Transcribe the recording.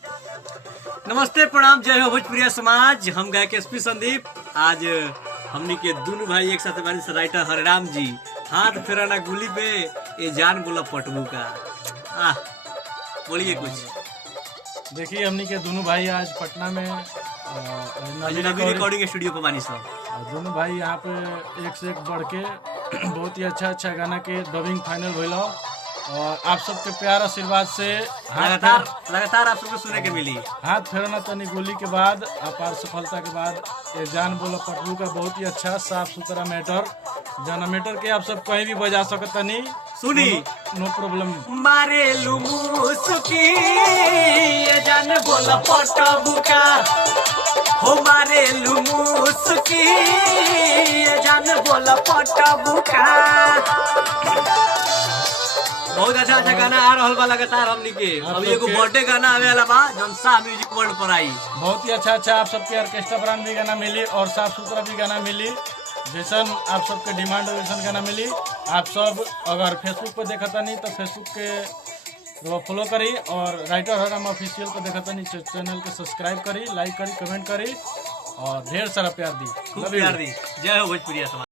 नमस्ते प्रणाम, जय हो भोजपुरिया समाज। हम गायक एसपी संदीप। आज हमनी के दोनों भाई एक साथ बानी से राइटर हरिराम जी। हाथ फेराना गुली पे ये जान बोला पटबू का। बोलिए कुछ। देखिए हमनी के दोनों भाई आज पटना में रिकॉर्डिंग स्टूडियो पे बानी सब। दोनों भाई यहाँ पे एक से एक बढ़ के बहुत ही अच्छा गाना के डबिंग फाइनल भइल और आप सबके प्यार आशीर्वाद से लगातार आप सबको सुने के मिली। हाथ फेरना तनी गोली के बाद अपार सफलता के बाद ये जान बोला पटबू का बहुत ही अच्छा साफ सुथरा मैटर जाना मैटर के आप सब कहीं भी बजा सकता नहीं। सुनी नो प्रॉब्लम। मारे लुमुसुकी ये जान बोला पटबू का हो, मारे लुमुसुकी ये जान बोला पटबू का। बहुत अच्छा गाना आ रहा बा लगातार हमनी के। अभी एगो बर्थडे गाना आवे वाला बा जौन शाह म्यूजिक वर्ल्ड पर आई। बहुत ही अच्छा आप सबके ऑर्केस्ट्रा ब्रांड भी गाना मिली और साफ सुथरा भी गाना मिली, जैसन आप सबके डिमांड हो वैसन गाना मिली। आप सब अगर फेसबुक पे देखता नहीं तो फेसबुक के फॉलो करी और राइटर हरिराम ऑफिशियल को देखता नहीं चैनल के सब्सक्राइब करी, लाइक करी, कमेंट करी और ढेर सारा प्यार दी। खूब प्यार दी। जय हो भोजपुरिया समाज।